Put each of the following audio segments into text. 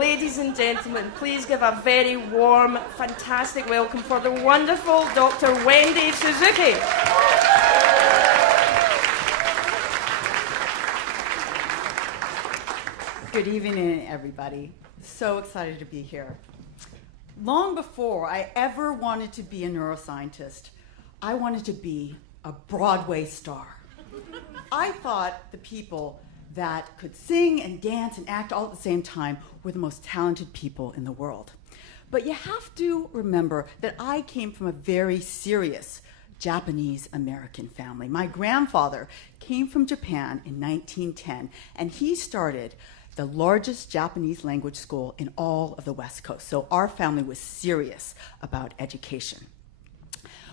ladies and gentlemen, please give a very warm, fantastic welcome for the wonderful Dr. Wendy Suzuki. Good evening, everybody. So excited to be here. Long before I ever wanted to be a neuroscientist, I wanted to be a Broadway star. I thought the people that could sing and dance and act all at the same time were the most talented people in the world. But you have to remember that I came from a very serious Japanese-American family. My grandfather came from Japan in 1910, and he started the largest Japanese language school in all of the West Coast. So our family was serious about education.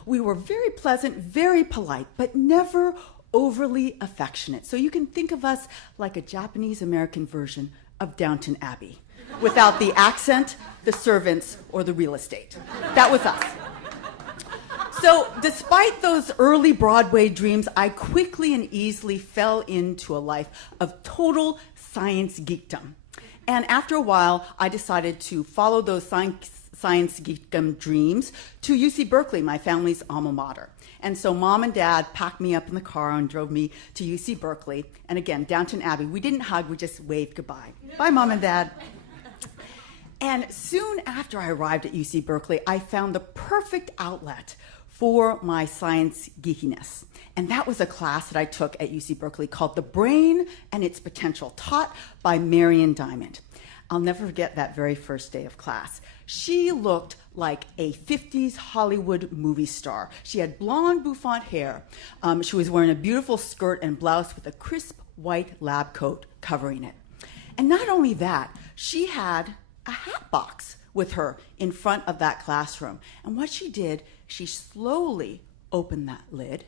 We were very pleasant, very polite, but never overly affectionate. So you can think of us like a Japanese-American version of Downton Abbey, without the accent, the servants, or the real estate. That was us. So despite those early Broadway dreams, I quickly and easily fell into a life of total science geekdom. And after a while, I decided to follow those science geekdom dreams to UC Berkeley, my family's alma mater. And so Mom and Dad packed me up in the car and drove me to UC Berkeley. And again, Downton Abbey, we didn't hug, we just waved goodbye. Bye, Mom and Dad. And soon after I arrived at UC Berkeley, I found the perfect outlet for my science geekiness. And that was a class that I took at UC Berkeley called The Brain and Its Potential, taught by Marion Diamond. I'll never forget that very first day of class. She looked like a 50s Hollywood movie star. She had blonde bouffant hair. She was wearing a beautiful skirt and blouse with a crisp white lab coat covering it. And not only that, she had a hat box with her in front of that classroom. And what she did, she slowly opened that lid,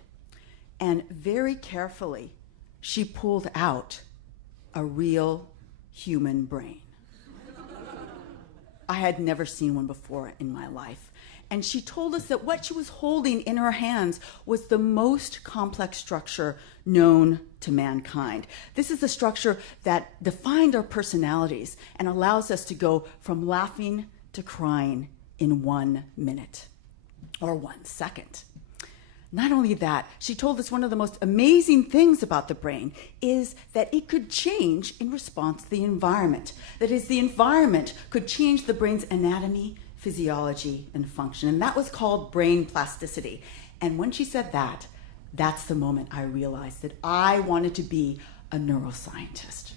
and very carefully, she pulled out a real human brain. I had never seen one before in my life. And she told us that what she was holding in her hands was the most complex structure known to mankind. This is the structure that defined our personalities and allows us to go from laughing to crying in 1 minute or 1 second. Not only that, she told us one of the most amazing things about the brain is that it could change in response to the environment. That is, the environment could change the brain's anatomy, physiology, and function. And that was called brain plasticity. And when she said that, that's the moment I realized that I wanted to be a neuroscientist.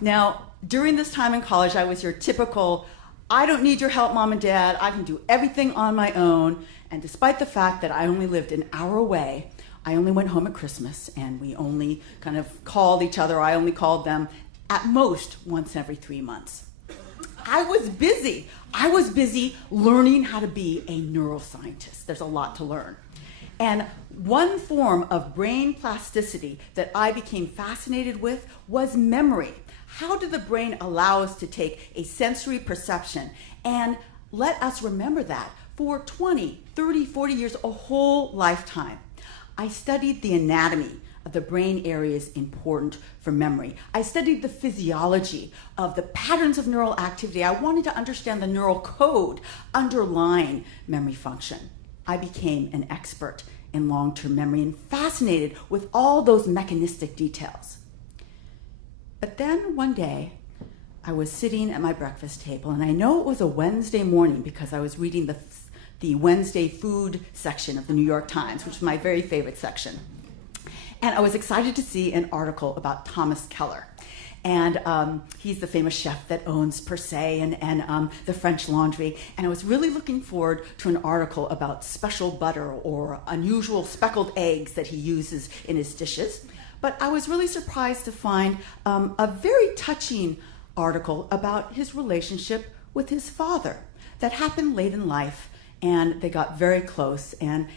Now, during this time in college, I was your typical, I don't need your help, Mom and Dad. I can do everything on my own. And despite the fact that I only lived an hour away, I only went home at Christmas, and we only kind of called each other. I only called them at most once every 3 months. I was busy. I was busy learning how to be a neuroscientist. There's a lot to learn. And one form of brain plasticity that I became fascinated with was memory. How did the brain allow us to take a sensory perception and let us remember that for 20, 30, 40 years, a whole lifetime? I studied the anatomy of the brain areas important for memory. I studied the physiology of the patterns of neural activity. I wanted to understand the neural code underlying memory function. I became an expert in long-term memory and fascinated with all those mechanistic details. But then one day, I was sitting at my breakfast table, and I know it was a Wednesday morning because I was reading the Wednesday food section of the New York Times, which is my very favorite section. And I was excited to see an article about Thomas Keller. And he's the famous chef that owns Per Se and the French Laundry. And I was really looking forward to an article about special butter or unusual speckled eggs that he uses in his dishes. But I was really surprised to find a very touching article about his relationship with his father that happened late in life, and they got very close. And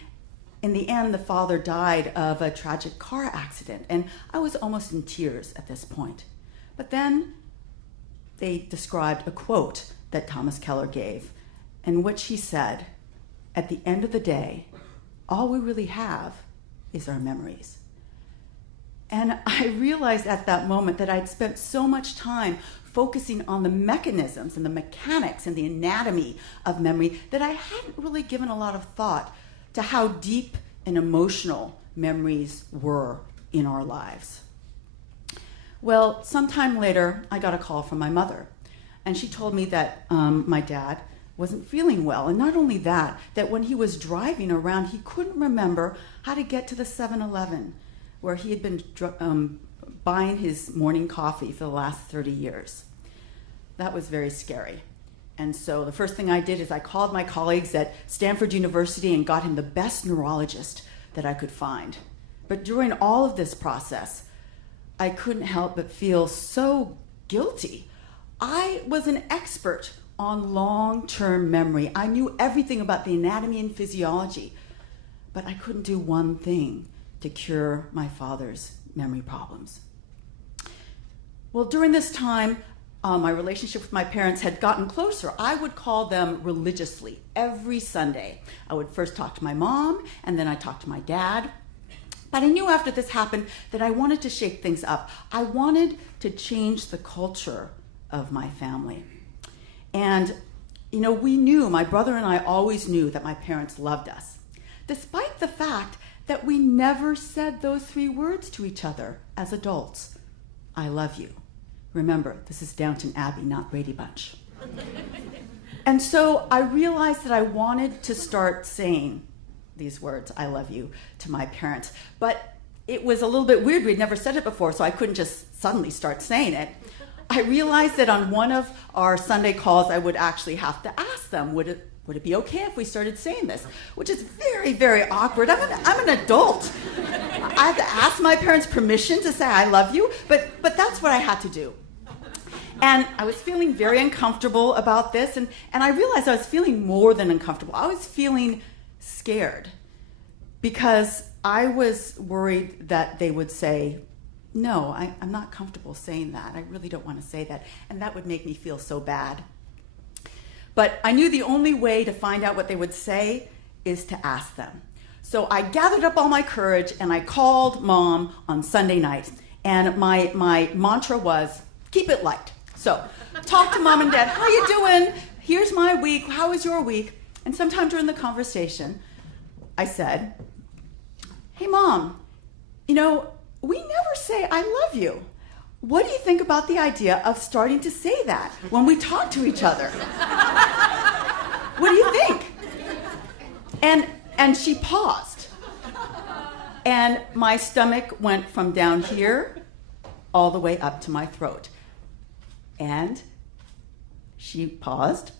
in the end, the father died of a tragic car accident, and I was almost in tears at this point. But then they described a quote that Thomas Keller gave, in which he said, "At the end of the day, all we really have is our memories." And I realized at that moment that I'd spent so much time focusing on the mechanisms and the mechanics and the anatomy of memory that I hadn't really given a lot of thought to how deep and emotional memories were in our lives. Well, sometime later, I got a call from my mother, and she told me that my dad wasn't feeling well. And not only that, that when he was driving around, he couldn't remember how to get to the 7-Eleven where he had been buying his morning coffee for the last 30 years. That was very scary. And so the first thing I did is I called my colleagues at Stanford University and got him the best neurologist that I could find. But during all of this process, I couldn't help but feel so guilty. I was an expert on long-term memory. I knew everything about the anatomy and physiology, but I couldn't do one thing to cure my father's memory problems. Well, during this time, my relationship with my parents had gotten closer. I would call them religiously every Sunday. I would first talk to my mom, and then I'd talk to my dad. But I knew after this happened that I wanted to shake things up. I wanted to change the culture of my family. And, we knew, my brother and I always knew that my parents loved us, despite the fact that we never said those 3 words to each other as adults. I love you. Remember, this is Downton Abbey, not Brady Bunch. And so I realized that I wanted to start saying these words, I love you, to my parents. But it was a little bit weird. We'd never said it before, so I couldn't just suddenly start saying it. I realized that on one of our Sunday calls, I would actually have to ask them, would it be okay if we started saying this? Which is very, very awkward. I'm an adult. I had to ask my parents permission to say I love you, but that's what I had to do. And I was feeling very uncomfortable about this, and I realized I was feeling more than uncomfortable. I was feeling scared because I was worried that they would say, no, I'm not comfortable saying that. I really don't want to say that. And that would make me feel so bad. But I knew the only way to find out what they would say is to ask them. So I gathered up all my courage and I called Mom on Sunday night. And my mantra was, keep it light. So talk to Mom and Dad. How you doing? Here's my week. How was your week? And sometime during the conversation, I said, hey, Mom, we never say I love you. What do you think about the idea of starting to say that when we talk to each other? What do you think? And she paused. And my stomach went from down here all the way up to my throat. And she paused,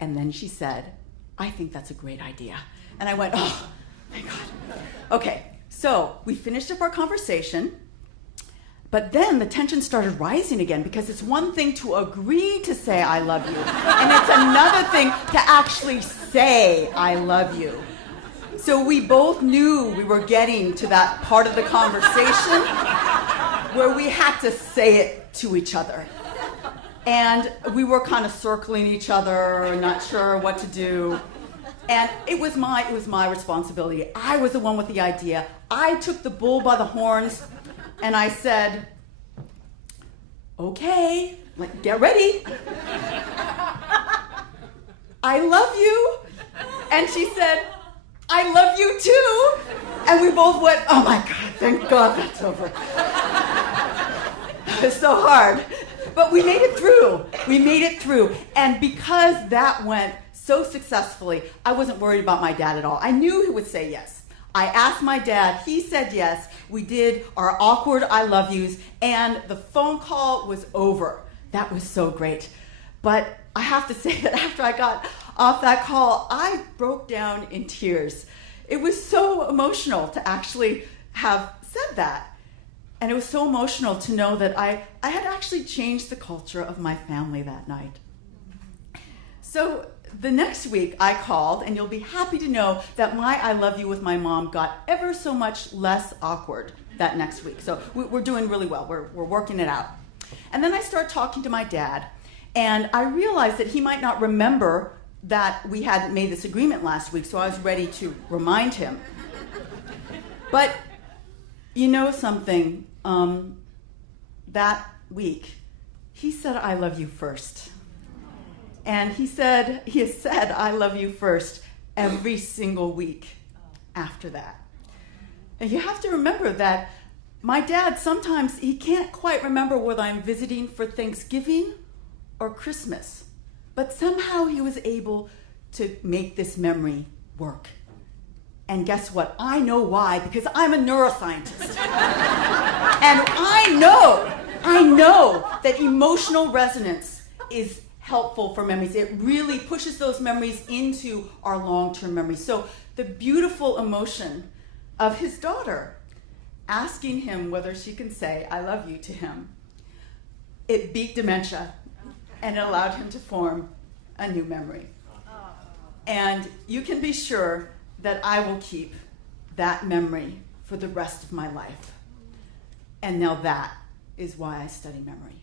and then she said, I think that's a great idea. And I went, oh, thank God. Okay, so we finished up our conversation, but then the tension started rising again because it's one thing to agree to say I love you, and it's another thing to actually say I love you. So we both knew we were getting to that part of the conversation where we had to say it to each other. And we were kind of circling each other, not sure what to do. And it was my responsibility. I was the one with the idea. I took the bull by the horns and I said, okay, get ready. I love you. And she said, I love you too. And we both went, oh my God, thank God that's over. It was so hard. But we made it through. We made it through. And because that went so successfully, I wasn't worried about my dad at all. I knew he would say yes. I asked my dad, he said yes. We did our awkward I love yous, and the phone call was over. That was so great. But I have to say that after I got off that call, I broke down in tears. It was so emotional to actually have said that. And it was so emotional to know that I had actually changed the culture of my family that night. So the next week I called, and you'll be happy to know that my I love you with my mom got ever so much less awkward that next week. So we're doing really well. We're working it out. And then I start talking to my dad, and I realized that he might not remember that we had made this agreement last week, so I was ready to remind him. But you know something, that week he said, I love you first. And he has said, I love you first every single week after that. And you have to remember that my dad, sometimes he can't quite remember whether I'm visiting for Thanksgiving or Christmas. But somehow he was able to make this memory work. And guess what? I know why, because I'm a neuroscientist. And I know that emotional resonance is helpful for memories. It really pushes those memories into our long-term memories. So the beautiful emotion of his daughter asking him whether she can say, I love you to him, it beat dementia and it allowed him to form a new memory. And you can be sure that I will keep that memory for the rest of my life. And now that is why I study memory.